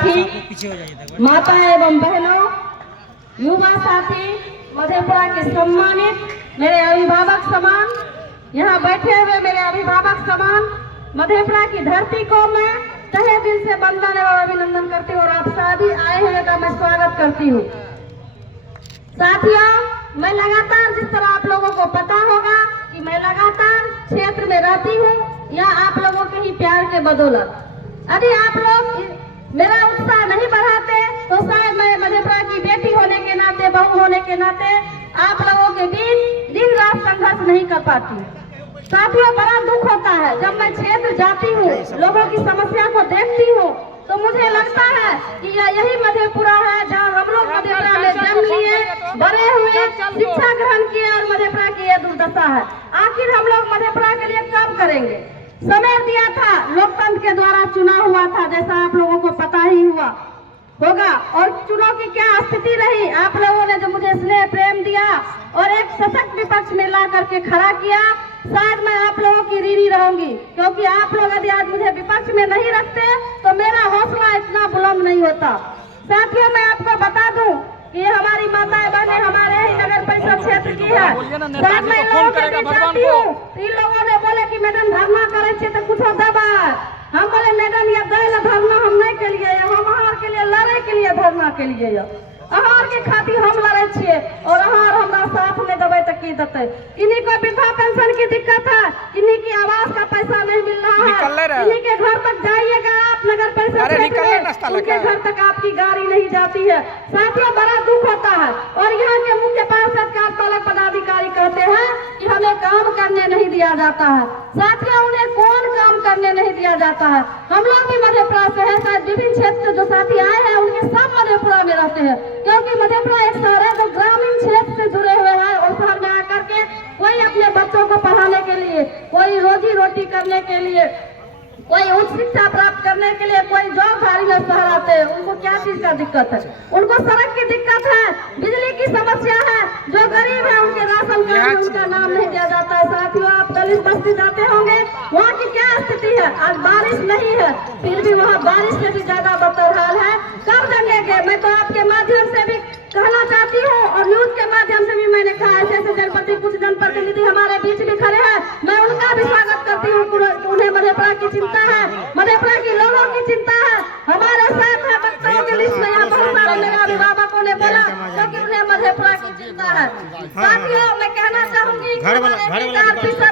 साथी, माता एवं बहनों, युवा साथी, मधेपुरा के सम्मानित मेरे अभिभावक समान, यहाँ बैठे हुए मेरे अभिभावक समान, मधेपुरा की धरती को मैं तहे दिल से वंदन एवं अभिनंदन करती हूँ और आप सभी आए हुए का मैं स्वागत करती हूँ। साथियों, मैं लगातार, जिस तरह आप लोगों को पता होगा कि मैं लगातार क्षेत्र में रहती हूँ, यह आप लोगों के ही प्यार के बदौलत। यदि आप लोग मेरा उत्साह नहीं बढ़ाते तो शायद मैं मधेपुरा की बेटी होने के नाते, बहू होने के नाते आप लोगों के बीच दिन रात संघर्ष नहीं कर पाती। साथियों, बड़ा दुख होता है जब मैं क्षेत्र जाती हूँ, लोगों की समस्या को देखती हूँ, तो मुझे लगता है कि यही मधेपुरा है जहाँ हम लोग मधेपुरा में जन्म लिए, बड़े हुए, शिक्षा ग्रहण किए और मधेपुरा की यह दुर्दशा है। आखिर हम लोग मधेपुरा के लिए कब करेंगे? समय दिया था, लोकतंत्र के द्वारा चुना हुआ था, जैसा आप लोगों को पता ही होगा। और चुनाव की क्या स्थिति रही? आप लोगों ने जो मुझे स्नेह प्रेम दिया और एक सशक्त विपक्ष में ला करके खड़ा किया, शायद मैं आप लोगों की ऋणी रहूंगी, क्योंकि आप लोग यदि आज मुझे विपक्ष में नहीं रखते तो मेरा हौसला इतना बुलंद नहीं होता। साथियों, मैं आपको बता दूं कि हमारी माताएं बहनें हमारे ही नगर परिषद क्षेत्र की है। शायद मैं लोगों के बीच जाती हूँ, इन लोगों ने बोले कि मैडम धरना करे छे तो कुछ दबा। हम बोले मैडम ये दैल धरना हम नहीं के लिए, हम आहार के लिए लड़े के लिए धरना के लिए, आहार के खातिर हम लड़े छिए और आहार हमारा साथ में दबे तक की देते। इन्हीं को वृद्धा पेंशन की दिक्कत है, इन्हीं की आवास का पैसा नहीं मिल रहा है, इन्हीं के घर तक जाइएगा आप नगर परिषद, उनके घर तक आपकी गाड़ी नहीं जाती है। साथियों, बड़ा दुख होता है और यहाँ के मुख्य पार्षद कार्यपालक पदाधिकारी कहते हैं कि हमें काम करने नहीं दिया जाता है। साथियों, उन्हें कौन काम करने नहीं दिया जाता है? हम लोग भी मधेपुरा से है, शायद विभिन्न क्षेत्र से जो साथी आए हैं उनके सब मधेपुरा में रहते हैं, क्योंकि मधेपुरा एक शहर है जो ग्रामीण क्षेत्र से जुड़े हुए हैं और शहर में आकर के कोई अपने बच्चों को पढ़ाने के लिए, कोई रोजी रोटी करने के लिए, कोई उच्च शिक्षा प्राप्त करने के लिए, कोई जॉबधारी में शहर आते हैं। उनको क्या चीज का दिक्कत है? उनको सड़क की दिक्कत है, बिजली की समस्या है, जो गरीब है उनके राशन कार्ड में उनका नाम नहीं दिया जाता है। साथियों, आप दलित बस्ती जाते होंगे, वहाँ की क्या स्थिति है? आज बारिश नहीं है, फिर भी वहाँ बारिश से भी ज्यादा बदतर हाल है। कब जगेंगे? मैं तो आपके माध्यम से भी कहना चाहती हूँ और न्यूज के माध्यम से भी मैंने कहा, ऐसे जनपति कुछ जनप्रतिनिधि हमारे बीच भी खड़े हैं, मैं उनका भी स्वागत करती हूँ। उन्हें मधेपुरा की चिंता है, मधेपुरा की लोगों की चिंता है, हमारे साथ है। बच्चों की लिस्ट में यहाँ बहुत सारे मेरे अभिभावकों ने बोला क्योंकि उन्हें मधेपुरा की चिंता है। साथियों, मैं कहना चाहूंगी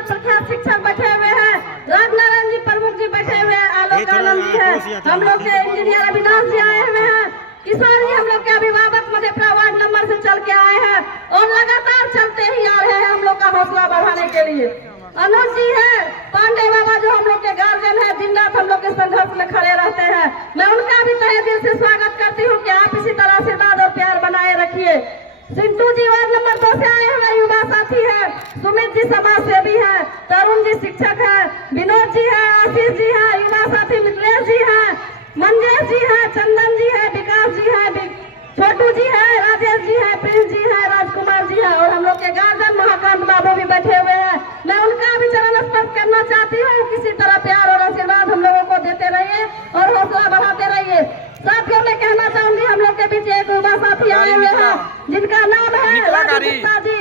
प्रख्यात शिक्षक बैठे हुए हैं, राजनारायण जी प्रमुख जी बैठे हुए हैं, आलोक आनंद जी है, हम लोग के इंजीनियर अविनाश जी आए हुए हैं, किशोर जी हम लोग के अभिभावक मधेपुरा वार्ड नंबर से चल के आए हैं और लगातार चलते ही आ रहे हैं हम लोग का हौसला बढ़ाने के लिए। अनुज जी है, पांडे बाबा जो हम लोग के गार्जियन है, दिन रात हम लोग के संघर्ष में खड़े रहते हैं, मैं उनका भी तहे दिल से स्वागत करती हूँ कि आप इसी तरह आशीर्वाद और प्यार बनाए रखिए। सिंटू जी वार्ड नंबर 2 से आए हुए युवा साथी है, सुमित जी समाज सेवी है, तरुण जी शिक्षक है, विनोद जी है, आशीष जी है, युवा साथी मिथिलेश जी है, मंजेश जी है, चंदन जी है, विकास जी है, छोटू जी है, राजेश जी है, प्रिंस जी है, राजकुमार जी है और हम लोग के गार्जियन महाकांत बाबू भी बैठे हुए हैं। मैं उनका भी चरण स्पर्श करना चाहती हूँ। किसी तरह प्यार और आशीर्वाद हम लोगों को देते रहिए और हौसला बढ़ाते रहिए। साथियों, मैं कहना चाहूंगी हम लोग के बीच एक युवा साथी आए हुए हैं जिनका नाम है राजकुमार जी,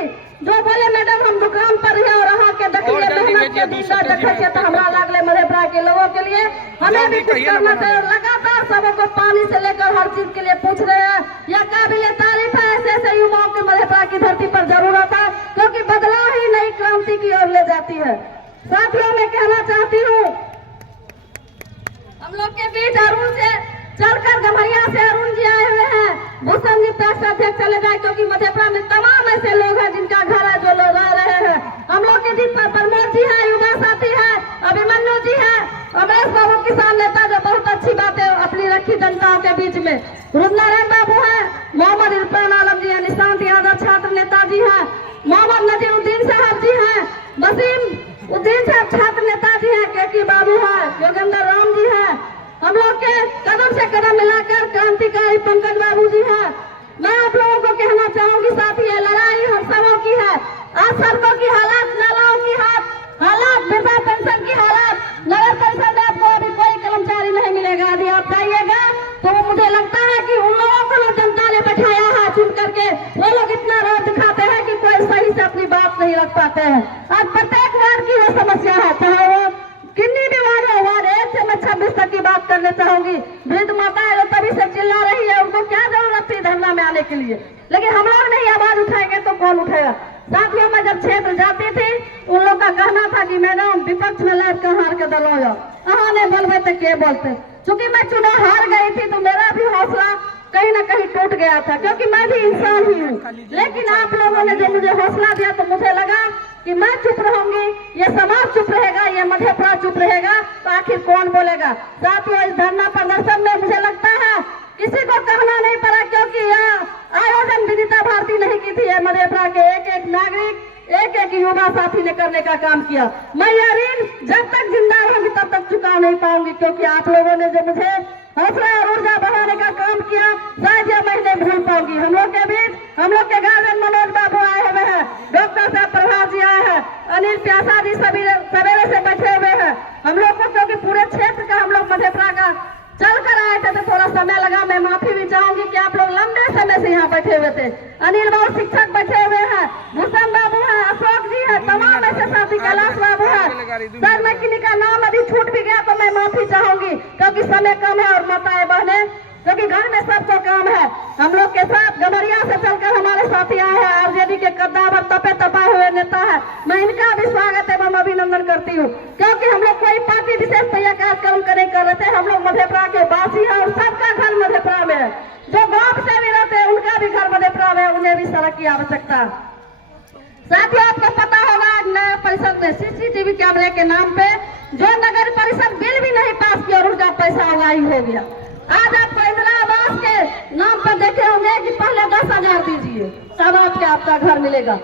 जो बोले मैडम हम दुकान पर है और अहाँ के देखिए तो हमारा लागले मधेपुरा के लोगों के लिए हमें भी कुछ करना चाहिए। लगातार सबको पानी से लेकर हर चीज के लिए पूछ रहे हैं, यह काबिल तारीफ है। ऐसे युवाओं की मधेपुरा की धरती पर जरूरत है, क्योंकि बदलाव ही नई क्रांति की ओर ले जाती है। साथियों, मैं कहना चाहती हूँ हम लोग के बीच अरुण से चलकर गमरिया से अरुण जी आए हुए हैं, भूषण जी पैक्स अध्यक्ष चले जाए, क्योंकि मधेपुरा में तमाम ऐसे लोग हैं जिनका घर है जो लोग रह रहे हैं। हम लोग के बीच प्रमोद जी है, युवा साथी है, अभिमन्यु जी है, रमेश बाबू किसान नेता जो बहुत अच्छी बातें अपनी रखी जनताओं के बीच में, रुद्रनारायण बाबू है, मोहम्मद इरफान आलम जी है, निशांत यादव छात्र नेता जी है, मोहम्मद नजीरुद्दीन साहब जी है, वसीम उद्दीन साहब छात्र नेता जी है, केकी बाबू है, योगेंद्र राम जी है, हम लोग के कदम से कदम मिलाकर क्रांतिकारी पंकज बाबू जी है। मैं आप लोगों को कहना चाहूंगी साथी, ये लड़ाई हम सबों की है। आज सड़कों की हालत, नालाओं की हालत, वृद्धा पेंशन की हालत, नगर परिषद में आपको अभी कोई कर्मचारी नहीं मिलेगा। यदि आप जाइएगा तो वो मुझे वृद्ध माता है जो तभी से चिल्ला रही है, उनको क्या जरूरत थी धरना में आने के लिए। लेकिन हम लोग नहीं आवाज उठाएंगे तो कौन उठाएगा। साथियों, मैं जब क्षेत्र जाती थी उन लोग का कहना था कि मैडम विपक्ष में लैब का हार के दलो जाओ, हाँ नहीं बोलबे तो के बोलते। चूंकि मैं चुनाव हार गई थी तो मेरा भी हौसला कहीं ना कहीं टूट गया था, क्योंकि मैं भी इंसान ही हूँ। लेकिन आप लोगों ने जो मुझे हौसला दिया तो मुझे लगा कि मैं चुप रहूंगी, ये समाज चुप रहेगा, ये मधेपुरा चुप रहेगा तो आखिर कौन बोलेगा। साथियों, इस धरना प्रदर्शन में मुझे लगता है किसी को कहना नहीं पड़ा, क्योंकि यह आयोजन विनीता भारती नहीं की थी, मधेपुरा के एक एक नागरिक, एक एक युवा साथी ने करने का काम किया। मैं यह ऋण जब तक जिंदा रहूंगी तब तक चुका नहीं पाऊंगी, क्योंकि आप लोगों ने जो मुझे हौसला और ऊर्जा बढ़ाने का काम किया, शायद यह मैं नहीं भूल पाऊंगी। हम लोग के बीच हम लोग के गार्जियन मनोज बाबू आए हुए हैं, डॉक्टर साहब प्रभात जी आए हैं, अनिल प्यासा जी सवेरे से बैठे हुए हैं। हम लोग को क्योंकि पूरे क्षेत्र का हम लोग मधेपुरा का चल कर आए थे तो थोड़ा समय लगा, मैं माफी भी चाहूंगी कि आप लोग लंबे समय से यहाँ बैठे हुए थे। अनिल बाबू शिक्षक बैठे हुए हैं, भूषण बाबू है, अशोक जी है, तमाम ऐसे साथी, कैलाश बाबू है। सर, मैं किन्हीं का नाम यदि छूट भी गया तो मैं माफी चाहूंगी, क्योंकि समय कम है और माताएं बहने क्योंकि घर में सबको काम है। हम लोग के साथ गमरिया से चलकर हमारे साथी आए हैं, आरजेडी के कद्दावर तपे तपा हुए नेता है, मैं इनका भी स्वागत एवं अभिनंदन करती हूँ, क्योंकि हम लोग कोई पार्टी विशेष पे यह कार्यक्रम नहीं कर रहे थे। हम लोग मधेपुरा के वासी हैं और सबका घर मधेपुरा में है, जो गाँव से भी रहते हैं उनका भी घर मधेपुरा में, उन्हें भी सड़क की आवश्यकता। साथियों, आपको पता होगा नगर परिषद में सीसीटीवी कैमरे के नाम पे जो नगर परिषद बिल भी नहीं पास किया और उनका पैसा उगाही हो गया। आज आपको इंदिरा आवास के नाम पर देखे होंगे कि पहले 10,000 दीजिए तब आपका घर मिलेगा।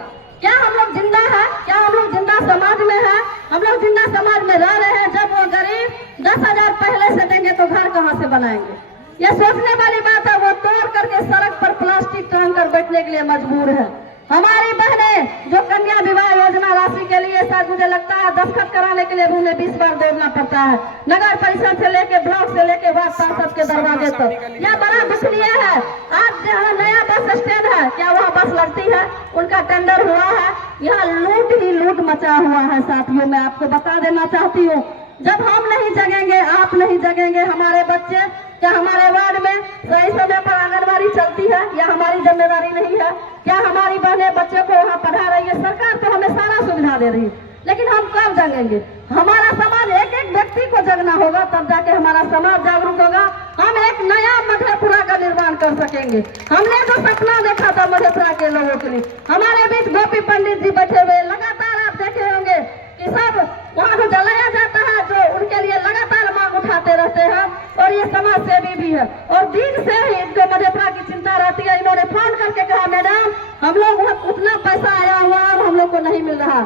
क्या हम लोग जिंदा है? क्या हम लोग जिंदा समाज में है? हम लोग जिंदा समाज में रह रहे हैं। जब वो गरीब 10,000 पहले से देंगे तो घर कहाँ से बनाएंगे? ये सोचने वाली बात है। वो तोड़ करके सड़क पर प्लास्टिक टांग कर बैठने के लिए मजबूर है। हमारी बहनें जो कन्या विवाह योजना राशि के लिए शायद मुझे लगता है दस्तखत कराने के लिए उन्हें 20 बार दौड़ना पड़ता है, नगर परिषद से लेके ब्लॉक से लेके वार्ड पार्षद के दरवाजे तक। यह बड़ा दुखनीय है। आज जहाँ नया बस स्टैंड है, क्या वहाँ बस लगती है? उनका टेंडर हुआ है, यहाँ लूट ही लूट मचा हुआ है। साथियों, मैं आपको बता देना चाहती हूँ, जब हम नहीं जगेंगे, आप नहीं जगेंगे, हमारे बच्चे, क्या हमारे वार्ड में सही समय पर आंगनबाड़ी चलती है? या हमारी जिम्मेदारी नहीं है? क्या हमारी बहनें बच्चे को वहाँ पढ़ा रही है? सरकार तो हमें सारा सुविधा दे रही है, लेकिन हम कब जगेंगे? हमारा समाज, एक एक व्यक्ति को जगना होगा, तब जाके हमारा समाज जागरूक होगा। हम एक नया मधेपुरा का निर्माण कर सकेंगे। हमने जो सपना देखा था मधेपुरा के लोगों के लिए, हमारे बीच गोपी पंडित जी बैठे हुए, लगातार आप देखे होंगे कि सब वहाँ को जलाया जाता है, जो उनके लिए लगातार मांग उठाते रहते हैं, और ये समाज सेवी भी है। और दिन से ही इनको मधेपुरा की चिंता रहती है। इन्होंने फोन करके कहा, मैडम हम लोग उतना पैसा आया हुआ और हम लोग को नहीं मिल रहा।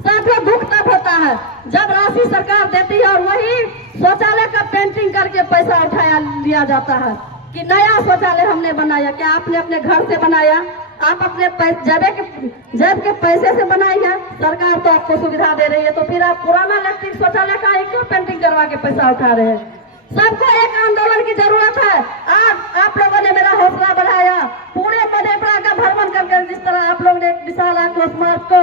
साथियों, दुख तब होता है जब राशि सरकार देती है और वही शौचालय का पेंटिंग करके पैसा उठाया लिया जाता है कि नया शौचालय हमने बनाया। क्या आपने अपने घर से बनाया? आप अपने जेब के पैसे से बनाई है? सरकार तो आपको सुविधा दे रही है, तो फिर आप पुराना इलेक्ट्रिक शौचालय का क्यों पेंटिंग करवा के पैसा उठा रहे हैं? सबको एक आंदोलन की जरूरत है। आज आप लोगों ने मेरा हौसला बढ़ाया, पूरे मधेपुरा का भ्रमण करके जिस तरह आप लोग ने एक विशाल आक्रोश मार्च को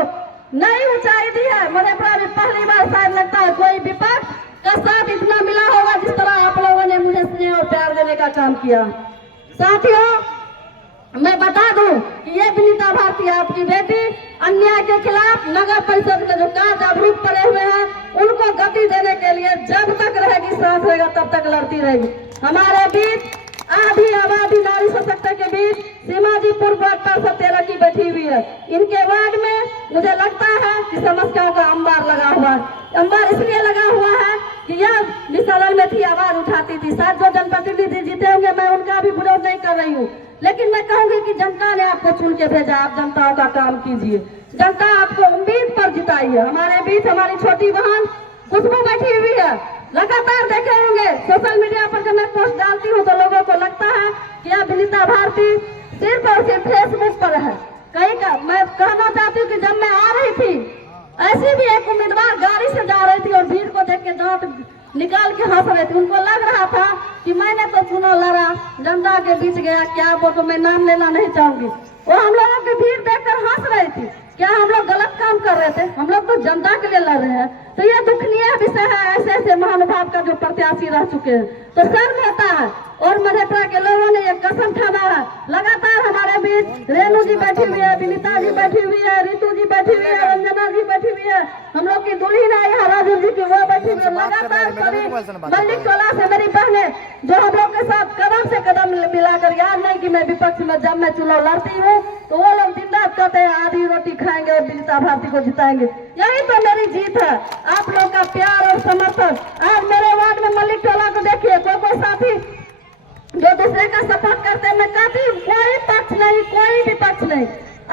नई ऊंचाई दी है। मधेपुरा में पहली बार शायद लगता है कोई विपक्ष का साथ इतना मिला होगा जिस तरह आप लोगों ने मुझे स्नेह और प्यार देने का काम किया। साथियों, मैं बता दूं कि ये विनीता भारती आपकी बेटी अन्याय के खिलाफ नगर परिषद में जो कार्य जागरूक पड़े हुए हैं, उनको गति देने के लिए जब तक रहेगी, सांस रहेगा तब तक लड़ती रहेगी। हमारे बीच आधी आबादी नारी सशक्त के बीच सीमाजीपुर वार्ड पार्षद 13 की बैठी हुई है। इनके वार्ड में मुझे लगता है कि समस्याओं का अंबार लगा हुआ है। अंबार इसलिए लगा हुआ है कि यह विसदन में थी, आवाज उठाती थी। साथ जो जनप्रतिनिधि जीते होंगे, मैं उनका भी विरोध नहीं कर रही हूँ, लेकिन मैं कहूंगी कि जनता ने आपको चुन के भेजा, आप जनताओं का काम कीजिए। जनता आपको उम्मीद पर जिताई है। हमारे बीच हमारी छोटी बहन खुशबू बैठी हुई है। लगातार देखे होंगे सोशल मीडिया पर जब मैं पोस्ट डालती हूँ तो लोगों को लगता है कि यह विनीता भारती सिर्फ और सिर्फ फेसबुक पर है। कहीं का मैं कहना चाहती हूँ कि जब मैं आ रही थी, ऐसी भी एक उम्मीदवार गाड़ी से जा रही थी और भीड़ को देख के दांत निकाल के हंस रहे थे। उनको लग रहा था कि मैंने तो चुनाव लड़ा, जनता के बीच गया, क्या वो तो मैं नाम लेना नहीं चाहूंगी। वो हम लोगों की भीड़ देखकर हंस रही थी। क्या हम लोग गलत काम कर रहे थे? हम लोग तो जनता के लिए लड़ रहे हैं। तो यह दुखनीय विषय है, ऐसे ऐसे महानुभाव का जो प्रत्याशी रह चुके हैं। तो शर्म होता है साथ कदम से कदम मिलाकर, याद नहीं कि मैं विपक्ष में जब मैं चुनाव लड़ती हूँ तो वो लोग दिन रात कहते हैं आधी रोटी खाएंगे और विजेता भारती को जिताएंगे। यही तो मेरी जीत है, आप लोग का प्यार और समर्थन। आज मेरे वार्ड में मलिक टोला को देखिए, कोई साथी जो दूसरे का सपोर्ट करते हैं, मैं कहती हूँ कोई पक्ष नहीं, कोई भी पक्ष नहीं,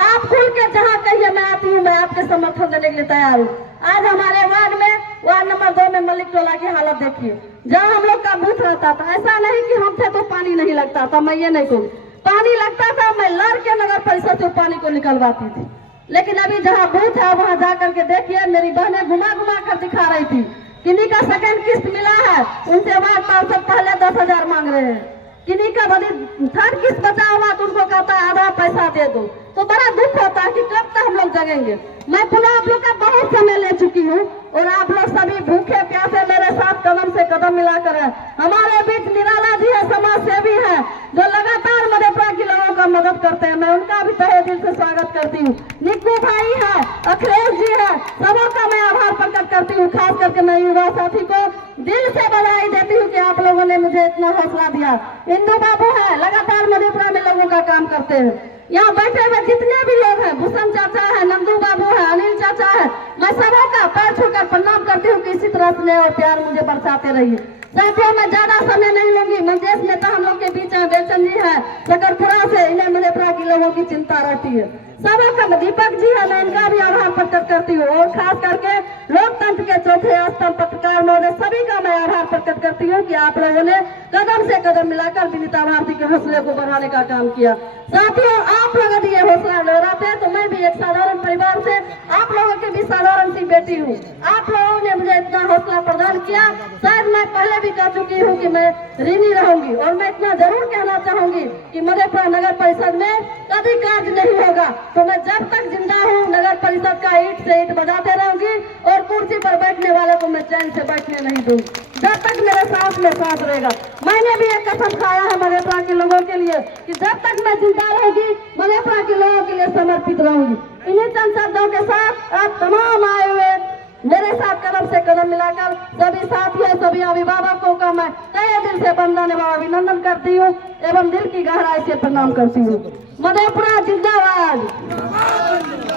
आप खुल के जहाँ कहिए मैं आती हूँ, मैं आपके समर्थन देने के लिए तैयार हूँ। आज हमारे वार्ड में, वार्ड नंबर 2 में मलिक टोला की हालत देखिए, जहाँ हम लोग का बूथ रहता था, ऐसा नहीं कि हम थे तो पानी नहीं लगता था, मैं ये नहीं कहूँ, पानी लगता था, मैं लड़ के नगर परिषद से पानी को निकलवाती थी। लेकिन अभी जहाँ बूथ है वहाँ जा करके देखिए, मेरी बहनें घुमा घुमा कर दिखा रही थी, किन्हीं का सेकंड किस्त मिला है, उनसे वार्ड पार्षद पहले 10,000 मांग रहे हैं, किन्हीं का बड़ी थर्ड किस्त बचा हुआ तो उनको कहता है आधा पैसा दे दो, तो बड़ा दुख होता है कि कब तक हम लोग जगेंगे। मैं पुनः आप लोग का बहुत समय ले चुकी हूँ और आप लोग सभी भूखे प्यासे मेरे साथ कदम से कदम मिलाकर है। हमारे बीच निराला जी है, समाज सेवी है, जो लगातार मधेपुरा के लोगों का मदद करते हैं, मैं उनका भी तहे दिल से स्वागत करती हूँ। निक्कू भाई है, अखिलेश जी है, सबों का मैं आभार प्रकट करती हूँ। खास करके मैं युवा साथी को दिल से बधाई देती हूँ कि आप लोगों ने मुझे इतना हौसला दिया। इंदू बाबू है, लगातार मधेपुरा में लोगों का काम करते हैं। यहाँ बैठे हुए जितने भी लोग हैं, भूषण चाचा है, नंदू बाबू है, अनिल चाचा है, मैं सबों का पैर छूकर प्रणाम करती हूँ कि इसी तरह स्नेह और प्यार मुझे बरसाते रहिए। साथियों, मैं ज्यादा समय नहीं लूंगी। मंजेश नेता हम लोग के बीच है, बेचन जी है शकरपुरा से, इन्हें मधेपुरा के लोगों की चिंता रहती है। सबों का, दीपक जी है, मैं इनका भी आभार प्रकट करती हूँ और खास करके लोकतंत्र के चौथे स्तंभ पत्रकार महोदय, सभी का मैं आभार प्रकट करती हूँ कि आप लोगों ने कदम से कदम मिलाकर विनीता भारती के हौसले को बढ़ाने का काम किया। साथियों, आप लोग यदि ये हौसला लहराते हैं तो मैं भी एक साधारण परिवार से, आप लोगों की भी साधारण सी बेटी हूँ। आप लोगों ने मुझे इतना हौसला प्रदान किया, शायद मैं पहले भी कह चुकी हूँ कि मैं ऋणी रहूंगी और मैं इतना जरूर कहना चाहूंगी कि मधेपुरा नगर परिषद में कभी कार्य नहीं होगा तो मैं जब तक जिंदा हूँ नगर परिषद का ईंट से ईंट बजाते रहूंगी और कुर्सी पर बैठने वाले को मैं चैन से बैठने नहीं दूंगी जब तक मेरे सांस में सांस रहेगा। मैंने भी एक कसम खाया है मधेपुरा के लोगों के लिए कि जब तक मैं जिंदा रहूंगी मधेपुरा के लोगों के लिए समर्पित रहूंगी। इन्हीं चंद शब्दों के साथ आप तमाम आए हुए मेरे साथ कदम से कदम मिलाकर सभी साथियों, सभी अभिभावकों का मैं तहे दिल से वंदन एवं अभिनंदन करती हूँ एवं दिल की गहराई से प्रणाम करती हूँ। मधेपुरा जिंदाबाद।